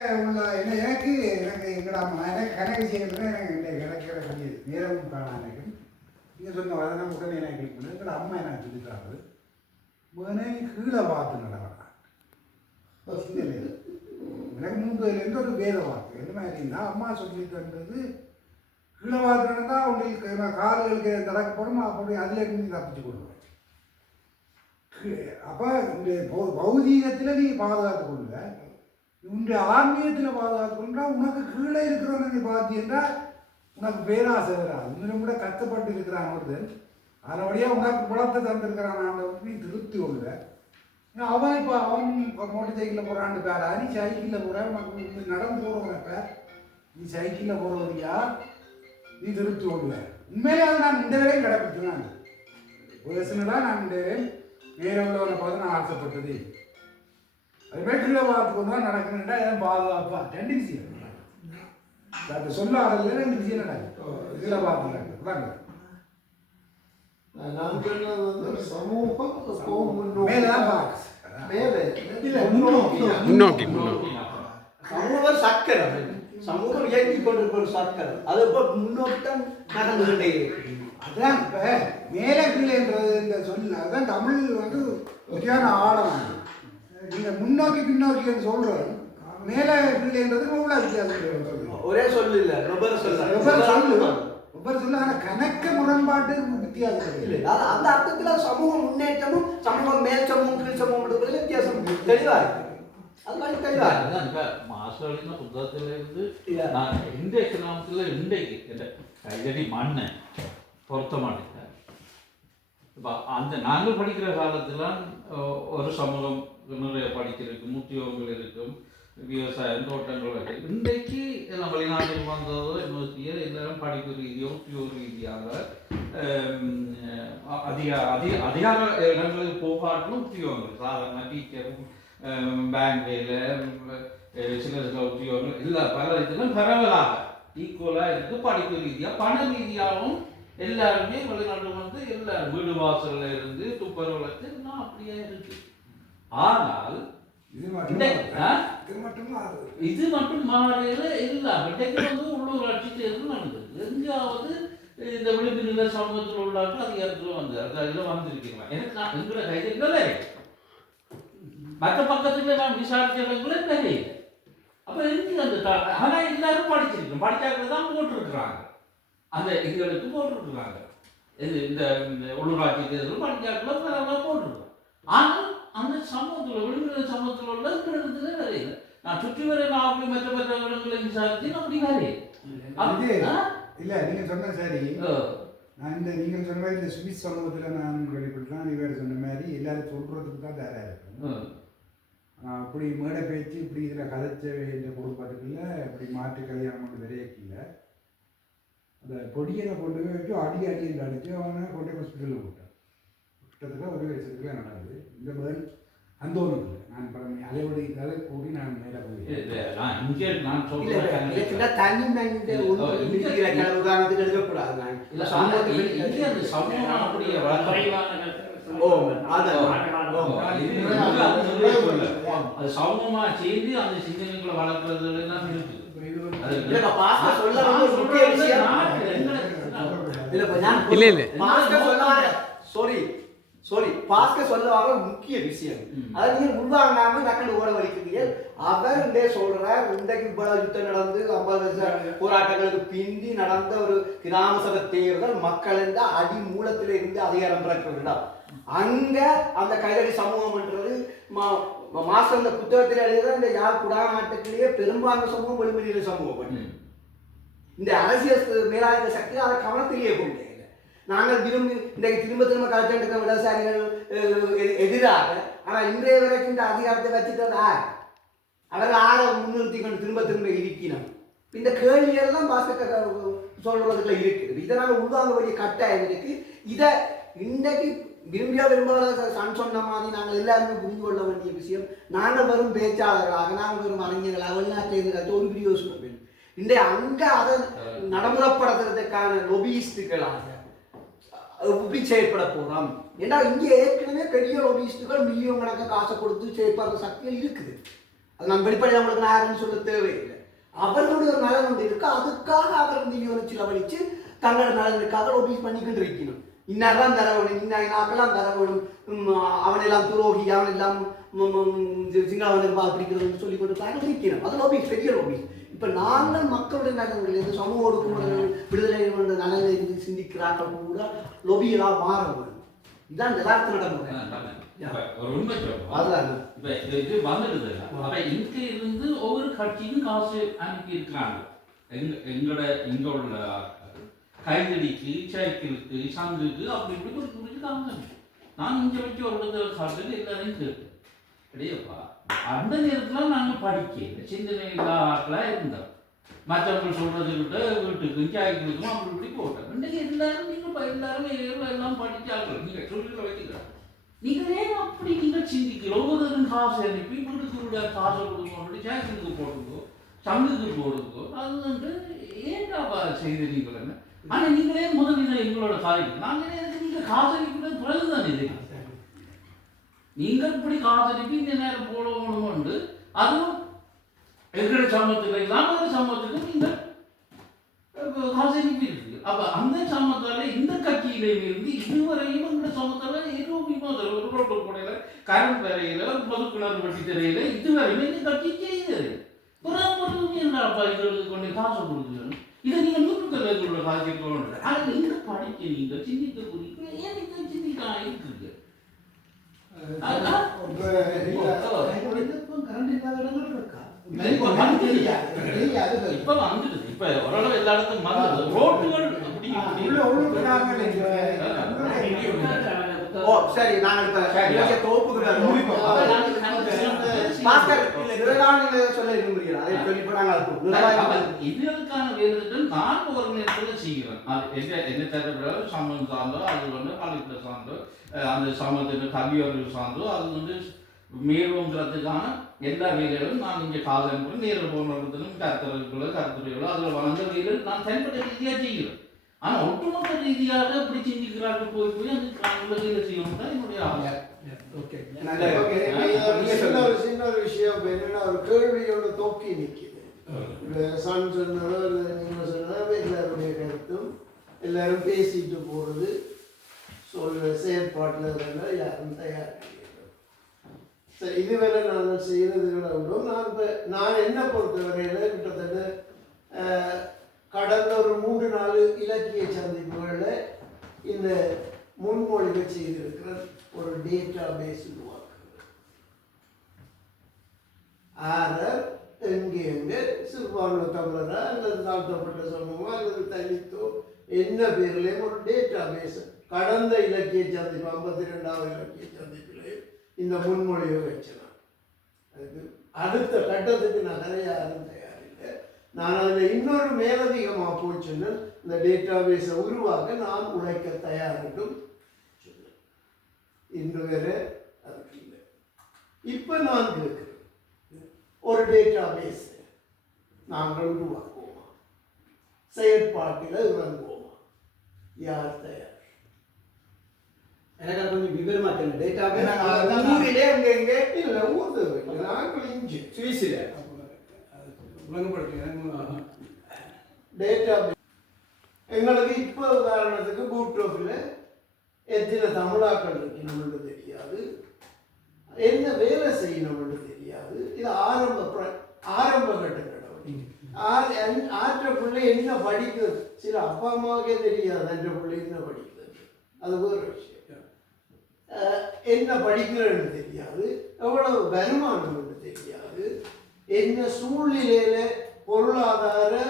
உள்ள என்ன எனக்கு எனக்கு எங்கடாமா அம்மா எனக்கு கணக்கு செய்யறதுல எனக்கு இந்த கிடைக்கிற கொஞ்சம் நேரமும் காணாம எனக்கு நீங்கள் சொன்ன வதனம் உடனே எனக்கு கிளிக் பண்ணு எங்கட அம்மா எனக்கு சொல்லித்தாரு உடனே கீழே பார்த்து நடக்கிறான். எனக்கு மூன்றுலேருந்து ஒரு வேத வாக்கு என்ன மாதிரின்னா அம்மா சொல்லி தந்தது கீழே பார்த்து நடந்தால் உங்களுக்கு கால்களுக்கு தடக்கப்படும் அப்படி அதில் இருந்து தப்பிச்சு கொடுவேன் அப்போ இந்த பௌ- நீ பாதுகாத்து கொடுங்க உன்னுடைய ஆன்மீகத்தில் பாதுகாத்து உனக்கு கீழே இருக்கிறவங்க நீ பார்த்தீங்கன்னா உனக்கு பேராசை வராது. இன்னும் கூட கஷ்டப்பட்டு இருக்கிறான் ஒருத்தன். அதனுடைய உனக்கு குளத்தை தந்திருக்கிறான் ஆண்டவன் நீ திருப்தி கொள்ளுவ. அவன் இப்போ அவன் மோட்டர் சைக்கிளில் போகிறான்னு பேரா. நீ சைக்கிளில் போகிற உனக்கு நடந்து போகிறவன பேர். நீ சைக்கிளில் போகிறவரியா நீ திருப்தி கொள்ளுவ. உண்மையிலே நான் இந்த வரையும் ஒரு வயசுலதான் நான் இந்த வேற உள்ளவரை பார்த்து நான் ஆசைப்பட்டது. அது மாதிரி கீழே பார்த்து கொண்டு தான் நடக்கணுன்றா எதாவது பாதுகாப்பா ரெண்டு விஷயம் அது. சொல்ல ஆடல ரெண்டு விஷயம் நடக்கும் கீழே பார்த்து நடக்குது. நான் சொன்னது வந்து சமூகம் முன்னோக்கி. முன்னோக்கி. சமூகம் சக்கரம் சமூகம் இயங்கிக் கொண்டிருக்கிற சக்கரம் அது இப்போ முன்னோக்கி தான். அதான் இப்ப மேலே கீழேன்றது இந்த சொல் அதான் தமிழ் வந்து முக்கியமான ஆழம் நீங்க முன்னோக்கி பின்னோக்கின்னு சொல்றோம் மேலே கீழேன்றது எவ்வளோ வித்தியாசம் சொல்றது. ஒரே சொல்லு இல்ல சொல்ல. ஒவ்வொரு சொல்லு. ஒவ்வொரு சொல்லு ஆனால் கணக்க முரண்பாட்டு வித்தியாசம் இல்ல அந்த அர்த்தத்துல சமூக முன்னேற்றமும் சமூகம் மேல் சமூகம் கீழ் சமூகம் வித்தியாசம் தெளிவா இருக்கு. இல்ல. நான் இந்த எக்கனாமிக்ஸ்ல இன்றைக்கு இந்த கைதடி மண்ணை பொருத்த மாட்டேங்க இப்போ அந்த நாங்கள் படிக்கிற காலத்துல ஒரு சமூகம் நிறைய படிக்கிறதுக்கும் உத்தியோகங்கள் இருக்கும் விவசாயம் தோட்டங்கள் இருக்கு. இன்றைக்கு எல்லாம் வெளிநாட்டில் வந்ததோ யூனிவர்சிட்டியோ எல்லாரும் படிப்பு ரீதியோ உத்தியோக ரீதியாக அதிக அதிக அதிகார இடங்களுக்கு போகாட்டிலும் உத்தியோகங்கள் சாதாரண டீச்சர் பேங்கில் சில சில உத்தியோகங்கள் இல்லை பல இதிலும் பரவலாக ஈக்குவலாக இருக்கு. படிப்பு ரீதியாக பண ரீதியாகவும் எல்லாருமே வெளிநாட்டு வந்து எல்லா வீடு வாசல்ல இருந்து துப்புரவுலத்து எல்லாம் அப்படியே இருக்குது ஆனால் இது மட்டும் மாறையில எல்லாம் இன்றைக்கு வந்து உள்ளூராட்சி தேர்தல் நடந்தது. எங்காவது இந்த விளிம்பு நில சமூகத்தில் உள்ளார்கள் அதிகாரத்தில் வந்து அதில் வந்திருக்கீங்களா எனக்கு நான் எங்களை கைதில் மற்ற பக்கத்துல நான் விசாரிச்சவங்களே தெரியல அப்போ எங்க அந்த தா- ஆனா எல்லாரும் படிச்சிருக்கோம். படிச்சாக்கள் தான் போட்டிருக்கிறாங்க. அந்த இதுகளுக்கு போட்டிருக்கிறாங்க. இது இந்த உள்ளூராட்சி தேர்தல் பரவாயில்ல போட்டிருக்கோம். ஆனால் அந்த சமூகத்தில் விளிம்பு சமூகத்தில் உள்ள இருக்கிறதுல வரையில நான் சுற்றி வர நாவலி மற்ற மற்ற இடங்களை விசாரிச்சு அப்படி வரையில ஆ? இல்ல நீங்க சொன்ன சரி. நான் இந்த நீங்கள் சொன்ன மாதிரி இந்த சுவிஸ் சமூகத்தில் நான் நீ வேறு சொன்ன மாதிரி எல்லாரும் சொல்றதுக்கு தான் தயாராக இருக்கும் அப்படி மேடை பேச்சு இப்படி இதில் கதைச்ச இந்த குடும்பத்துக்குள்ள அப்படி மாற்று கல்யாணம் கொண்டு விரையக்கில்ல அந்த பொடியனை கொண்டு போய் வச்சு அடி அடி என்று அடிச்சு அவனை கொண்டு ஹாஸ்பிட்டலில் போட்டான். கிட்டத்தட்ட ஒரு வருஷத்துக்குள்ள நடந்தது இந்த மாதிரி அந்த ஒன்று நான் பரம அலையோடு கதை கூடி நான் மேலே போய் தனி மனித உதாரணத்துக்கு எடுக்கக்கூடாது நான். அது சமூகமா சேர்ந்து அந்த சிந்தனைகளை வளர்க்கறதுல எல்லாம் இருக்குது இல்ல ஒரு இல்ல சாரி பாஸ்கர் சொல்ல வர ஒரு முக்கிய விஷயம். அதை நீங்க உள்வாங்காம நக்கண்டு ஓட வலிக்கிறீங்க அவர் இண்டே சொல்றார் இன்றைக்கு இவ்வளவு யுத்தம் நடந்து ஐம்பது போராட்டங்களுக்கு பிந்தி நடந்த ஒரு கிராம சபை தேர்தல் மக்கள் என்ற அடி மூலத்தில இருந்து அதிகாரம் பிறக்கிறதா அங்க அந்த கைதடி சமூகம்ன்றது மா- மா- மாஸ்டர் இந்த புத்தகத்தில் எழுதுற இந்த யாழ் குடாநாட்டுக்குள்ளேயே பெரும்பான்மை சமூகம் வெளிமொழியில சமூகம். இந்த அரசியல் மேலாதிக்க சக்தி அதை கவனத்திலேயே கொண்டு. நாங்கள் விரும்பி இன்றைக்கு திரும்ப திரும்ப கலந்துருக்க விவசாயிகள் எதிராக ஆனால் இன்றைய வரைக்கும் இந்த அதிகாரத்தை வச்சுக்கிறது யார்? அவர்கள் ஆற முன்னிறுத்தி கொண்டு திரும்ப திரும்ப இருக்கணும் இந்த கேள்வியெல்லாம் பாஸ்கர் சொல்றதுக்குள்ள இருக்குது. இதனால் உள்வாங்க வேண்டிய கட்டாயம் இருக்கு. இதை இன்றைக்கு விரும்பியா விரும்பாத சன் சொன்ன மாதிரி நாங்கள் எல்லாருமே புரிந்து கொள்ள வேண்டிய விஷயம் நாங்கள் வெறும் பேச்சாளர்களாக நாங்கள் வெறும் அறிஞர்களாக வெளிநாட்டில் இருக்கிற ஒரு வீடியோ வேண்டும் இன்றைய அங்க அதை நடைமுறைப்படுத்துறதுக்கான லொபியிஸ்டுகளாக எப்படி செயற்பட போறோம். ஏன்னா இங்கே ஏற்கனவே பெரிய லோபிஸ்டுகள் மில்லியன் கணக்காக காசை கொடுத்து செயற்படுற சக்திகள் இருக்குது. அது நம்ம வெளிப்படையாக அவங்களுக்கு நான் யாருன்னு சொல்ல தேவையில்லை. அவர்களுடைய ஒரு நலன் ஒன்று இருக்கு. அதுக்காக அவர் இந்த யூனிட் செலவழிச்சு தங்களோட நலனுக்காக ஒபீஸ் பண்ணிக்கிட்டு இருக்கணும். இன்னாரெல்லாம் தர வேணும் இன்ன நாக்கெல்லாம் தர வேணும். அவனெல்லாம் துரோகி அவனெல்லாம் சிங்களவன் உம், பிடிக்கிறதுன்னு சொல்லி கொண்டு இருக்கணும் அது லோபிஸ் பெரிய லோபிஸ் இப்போ நாங்கள் மக்களுடைய நலன்கள் எது சமூக ஒடுக்குமுறைகள் விடுதலை என்ற நலனை இருந்து சிந்திக்கிறார்கள் கூட லொபியெல்லாம் மாற வேண்டும் இதுதான் யதார்த்த நடைமுறை. ஒரு உண்மை சொல்றோம் அதுதான். இப்ப இது இது வந்துடுது. அப்ப இங்க இருந்து ஒவ்வொரு கட்சியும் காசு அனுப்பி இருக்கிறாங்க எங்க எங்களோட இங்க உள்ள கைதடிக்கு சைக்கிளுக்கு சங்குக்கு அப்படி இப்படி கொடுத்து காசு நான் இங்க வச்சு ஒரு காசுக்கு எல்லாரையும் கேட்டேன் கிடையப்பா அந்த நேரத்துல நாங்க படிக்கல. சிந்தனை இல்லாத இருந்தோம். மற்றவங்க சொல்றது கிட்ட வீட்டுக்கும் சைக்கிளுக்கும் அப்படி இப்படி போட்டோம். இன்னைக்கு எல்லாரும் நீங்கள் எல்லாரும் எல்லாம் படித்தார்கள் நீங்கள் நீங்க சொல்லி வைக்கிறேன் நீங்களே அப்படி நீங்கள் சிந்திக்கிறோம். ஒவ்வொருத்தரும் காசு அனுப்பி வீட்டுக்கு விட காசை கொடுக்கணும். சேக்கனுக்கு போட்டுக்கோ சங்குக்கு போடுக்கோ அது வந்து ஏன்டாப்பா செய்தீங்களேன்னு ஆனால் நீங்களே முதலில் எங்களோட காரியம் நாங்களே நீங்கள் காசு தொலைஞ்சு தான் இது. நீங்கள் இப்படி காதலிக்கு இந்த நேரம் போடணும் போடணும்னு அதுவும் எங்களோட சமூகத்தில் இல்லாமல் ஒரு சமூகத்துக்கு நீங்கள் இருக்கு அப்ப அந்த சமத்தால இந்த கட்சியிலேயே இருந்து இதுவரையும் இந்த சமத்தால எதுவும் விமோசனம் ஒரு ரோட்டு போடையில கரண்ட் வரையில ஒரு பொது கிணறு வெட்டி தெரியல இதுவரையும் இந்த கட்சி செய்தது. புறம் என்னப்பா கொண்டு காசு கொடுக்குறோம் இதை நீங்க நூற்றுக்கல்ல உள்ள காசு கொண்டு அது நீங்க படிக்க நீங்க சிந்திக்க குறிப்பு ஏன் நீங்க சிந்திக்க இருக்குது? இப்ப வந்துடுது. இப்ப ஓரளவு எல்லா இடத்துக்கும் வந்துடுது ரோட்டுகள் அப்படி சரி நாங்கள் இப்போ. தொகுப்புக்கு வருவோம். அப்ப நாங்க கணக்கு பாஸ்கர் இல்ல சொல்ல விரும்புகிறீர்கள் அதை சொல்லி நான் ஒரு நேரத்தில் செய்கிறேன். அது என்ன என்ன தரப்பட சமம் சார்ந்தோ அது வந்து பள்ளிக்கூட சார்ந்தோ அந்த சமத்துக்கு கல்வியறிவு சார்ந்தோ அது வந்து மேலுங்கிறதுக்கான எல்லா வேலைகளும் நான் இங்கே காதல் கூட நேரில் போனதும் கருத்தர்களுக்குள்ள கருத்துரைகளோ அதில் வளர்ந்த வேலைகள் நான் தனிப்பட்ட ரீதியாக செய்கிறேன். ஆனால் ஒட்டுமொத்த ரீதியாக இப்படி செஞ்சுக்கிறார்கள் போய் போய் அந்த வேலை செய்யணும் தான் என்னுடைய ஆசை. ஓகே நல்ல, ஒரு சின்ன ஒரு சின்ன ஒரு விஷயம் இப்ப என்னன்னா ஒரு கேள்வியோட தொக்கி நிக்குது இப்ப சன் சொன்னதோ இல்லை சொன்னதோ எல்லாருடைய கருத்தும் எல்லாரும் பேசிட்டு போறது சொல்ற செயற்பாட்டில் இருந்தால் யாரும் தயார். சரி இதுவரை நாங்கள் செய்ததுகளை நான் இப்போ நான் என்ன பொறுத்தவரையில கிட்டத்தட்ட கடந்த ஒரு மூன்று நாலு இலக்கிய சந்திப்புகளில் இந்த முன்மொழிவை செய்திருக்கிற ஒரு டேட்டா பேஸ் ஆரர் எங்கே சிறுபான்மை தமிழரா? அல்லது தாழ்த்தப்பட்ட சமூகமோ? அல்லது தனித்தோ என்ன பேர்லேயும் ஒரு டேட்டா பேஸ் கடந்த இலக்கிய சந்திப்பு ஐம்பத்தி ரெண்டாவது இலக்கிய சந்திப்பிலே இந்த முன்மொழிவை வச்சேன் அதுக்கு அடுத்த கட்டத்துக்கு நான் யாரும் தயாரில்லை. நான் அதில் இன்னொரு மேலதிகமாக போச்சுன்னு இந்த டேட்டா பேஸை உருவாக்க நான் உழைக்க தயார் என்றும் இன்று வேற அதுக்கு இல்லை. இப்போ நான் கேட்குறேன் ஒரு டேட்டா பேஸ் நாங்கள் உருவாக்குவோமா? செயற்பாட்டில் இறங்குவோமா? யார் தயார்? எனக்கு கொஞ்சம் விவரமா தெரியும். டேட்டா ஊரிலே அங்கே எங்கே இல்லை ஊர் தேவை நாங்கள் இங்கே. சுவிஸில். டேட்டா எங்களுக்கு இப்போ உதாரணத்துக்கு கூட்டோப்பில் எத்தனை தமிழாக்கள் இருக்கணும்னு தெரியாது? என்ன வேலை செய்யணும்னு தெரியாது? இது ஆரம்ப ஆரம்ப கட்ட நடவடிக்கை ஆ- அன்- ஆற்ற பிள்ளை என்ன படிக்குது? சில அப்பா அம்மாவுக்கே தெரியாது என்ற பிள்ளை என்ன படிக்குது. அது ஒரு விஷயம். என்ன படிக்கிறேன்னு தெரியாது. எவ்வளவு வருமானம்னு தெரியாது. என்ன சூழ்நிலையில பொருளாதார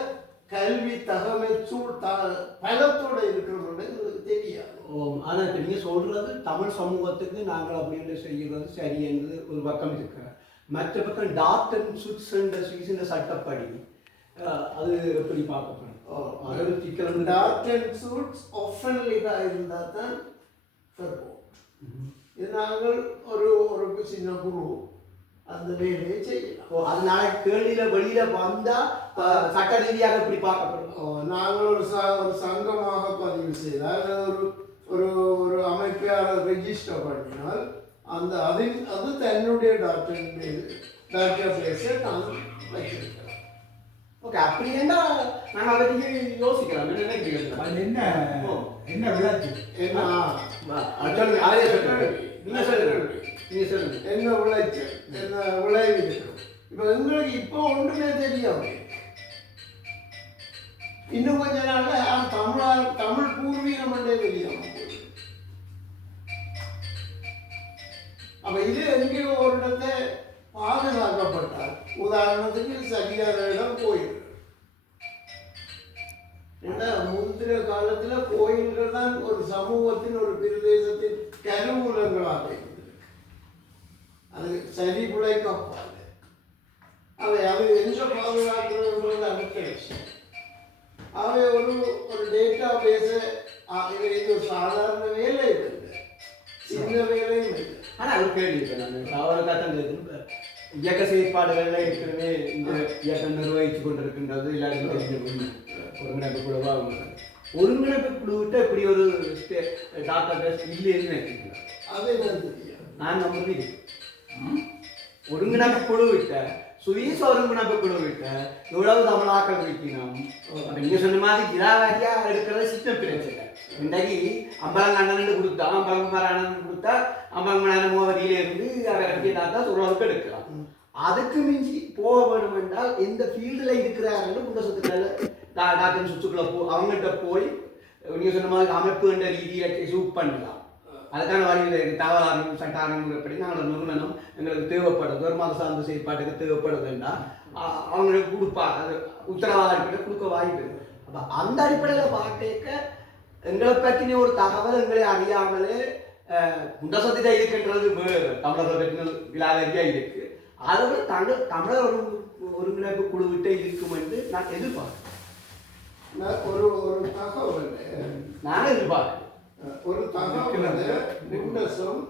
கல்வி தகவல் சூழ் த பலத்தோட இருக்கிறவங்க தெரியாது. ஆனால் இப்போ நீங்கள் சொல்கிறது தமிழ் சமூகத்துக்கு நாங்கள் அப்படி செய்கிறது சரி என்று ஒரு பக்கம் இருக்கிறேன் மற்ற பக்கம் டாக்டர் சுவிட்சர்லாந்து சுவிஸின் சட்டப்படி அது எப்படி பார்க்கப்படும் அது சிக்கல் டாக்டர் சூட்ஸ் ஒஃபன்லிதாக இருந்தால் தான் இது நாங்கள் ஒரு ஒரு சின்ன குரு அந்த வேலையை செய்யலாம் ஓ அது நாளைக்கு கேள்வியில வெளியில வந்தா அஹ், சட்ட ரீதியாக எப்படி பார்க்கப்படும் ஓ, நாங்கள் ஒரு ச ஒரு சங்கமாக பதிவு செய்தால் ஒரு ஒரு ஒரு அமைப்பை ரெஜிஸ்டர் பண்ணினால் அந்த அதில் அது தன்னுடைய டாக்டரின் மீது டேட்டா பேஸை நான் வச்சிருக்கிறேன் ஓகே அப்படி என்ன நாங்கள் அதை பற்றி யோசிக்கலாம் என்ன நினைக்கிறீங்க அது என்ன என்ன விளையாட்டு ஏன்னா அது சொல்லுங்க அதே சொல்லுங்க நீங்க சொல்லுங்க என்ன விளைச்சல் என்ன விளைவு இருக்கும் இப்போ எங்களுக்கு இப்போ ஒன்றுமே தெரியாது இன்னும் கொஞ்ச நாள்ல ஆ, தமிழ் பூர்வீகம் என்றே தெரியும் அப்ப இது எங்கேயோ ஒரு இடத்தை பாதுகாக்கப்பட்டால் உதாரணத்துக்கு சரியான இடம் கோயில் ஏன்னா முந்தின காலத்துல கோயில்கள் தான் ஒரு சமூகத்தின் ஒரு பிரதேசத்தின் கருவூலங்களாக இருந்தது அது சரி பிழைக்கப்பால் அவை அவை எங்க பாதுகாக்கிறதுன்றது அடுத்த விஷயம் அவை ஒரு ஒரு டேட்டா பேஸ இது ஒரு சாதாரண வேலை இல்லை. சின்ன வேலையும் இல்லை. ஆனா ஒரு கேள்வி இப்போ நான் அவரை கட்டம் கேட்கணும் இயக்க செயற்பாடுகள்ல ஏற்கனவே இந்த இயக்கம் நிர்வகித்து கொண்டிருக்கின்றது எல்லாருக்கும். ஒருங்கிணைப்பு குழுவா உண்டு. ஒருங்கிணைப்பு குழுவிட்ட இப்படி ஒரு டாக்டர் இல்லைன்னு நினைக்கிறீங்களா? அது நான் நம்புறேன் ஒருங்கிணைப்பு குழு விட்ட சுயச ஒருங்கிணைப்பு குழு விட்ட எவ்வளவு தமிழாக்கள் வைக்கணும் நீங்க சொன்ன மாதிரி கிராவாரியா எடுக்கிறது சின்ன பிரச்சனை. இன்றைக்கு அம்பலங்கண்ணன் கொடுத்தா அம்பலங்குமார் அண்ணன் கொடுத்தா அம்பலங்குமார் மூவரியில இருந்து அவரை கட்டினாக்கா ஓரளவுக்கு எடுக்கலாம். அதுக்கு மிஞ்சி போக வேண்டும் என்றால் எந்த ஃபீல்டில் இருக்கிறார்கள் குண்ட சொத்துக்கள் டாக்டர் சுற்றுக்குள்ள போ அவங்ககிட்ட போய் நீங்க சொன்ன மாதிரி அமைப்பு என்ற ரீதியில் சூப் பண்ணலாம். அதுக்கான வழியில் இருக்கு. தகவல் சட்ட ஆணையப்படி நாங்கள் நிறுவனம் எங்களுக்கு தேவைப்படுது. ஒரு மத சார்ந்த செயற்பாட்டுக்கு தேவைப்படுதுன்னா அவங்களுக்கு கொடுப்பா. அது உத்தரவாத அடிப்படையில் கொடுக்க வாய்ப்பு அப்போ அந்த அடிப்படையில் பார்க்க எங்களை பற்றின ஒரு தகவல் எங்களை அறியாமலே குண்டசத்திட்ட இருக்கின்றது தமிழர்கள் பற்றின விழாவரியா இருக்கு. அதை விட தமிழ் தமிழர் ஒரு ஒருங்கிணைப்பு குழுவிட்ட இருக்கும் என்று நான் எதிர்பார்க்கிறேன். நான் ஒரு ஒரு தகவல். நானே எதிர்பார்க்கிறேன். ஒரு தகவல் குண்டசம்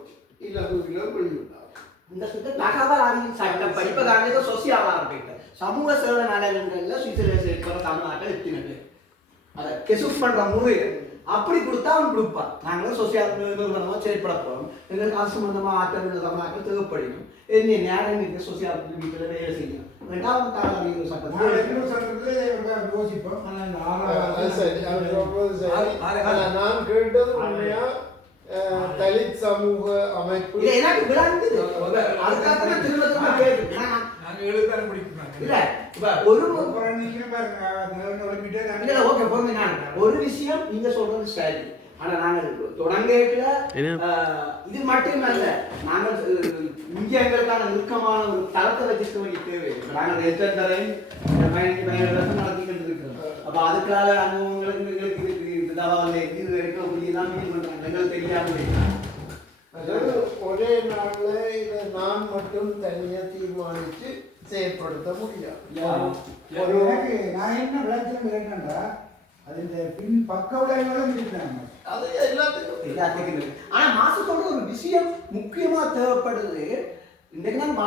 இலகுவிலும் வெளியிட்டார். இந்த சுத்த தகவல் அறியும் சட்டம் படிப்பதாக சோசியலாக இருக்கின்ற சமூக சேவை நலன்களில் சுயசேவை செயற்பட தமிழ்நாட்டில் எத்தினது அதை கெசூஸ் பண்ற முறை அப்படி கொடுத்தா அவன் கொடுப்பான். நாங்களும் சோசியல் நிறுவனமாக செயற்பட போகிறோம் எங்களுக்கு அது சம்பந்தமாக ஆற்றல் தமிழ்நாட்டில் தேவைப்படும். என்ன நேரம் இருக்கு சோசியல் வீட்டில் வேலை செய்யணும். ரெண்டாவது கால நான் யோசிப்போம். நான் கேட்டது உண்மையா? தலித் சமூக அமைப்பு. இல்லை எனக்கு விளங்குது. அதுக்காக திரும்ப நாங்க எழுதான முடிக்கிறோம் இல்ல இப்ப ஒரு பாருங்க இல்ல ஓகே பொறுமை நான் ஒரு விஷயம் நீங்க சொல்றது சரி ஆனா நாங்கள் தொடங்கல இது மட்டுமல்ல நாங்கள் அஹ், இங்க எங்களுக்கான நெருக்கமான ஒரு தளத்தை வச்சிருக்க வேண்டிய தேவை நாங்கள் பயணம் நடத்திக்கிட்டு இருக்கிறோம் அப்ப அதுக்காக அனுபவங்களுக்கு எங்களுக்கு இருக்கு இதுதான் இது வரைக்கும் மீன் பண்றாங்க எங்களுக்கு தெரியாம இருக்கு. அதாவது ஒரே நாள்ல இதை நான் மட்டும் தனியா தீர்மானித்து செயற்படுத்த முடியாது. ஒரு எனக்கு நான் என்ன விளைச்சல் கேட்டேன்டா அது இந்த பின் பக்க விளைவுகளும் இருக்கிறாங்க அது எல்லாத்துக்கும். எல்லாத்துக்கும் இருக்கு. ஆனா மாசத்தோட ஒரு விஷயம் முக்கியமா தேவைப்படுது. இன்றைக்கு நான்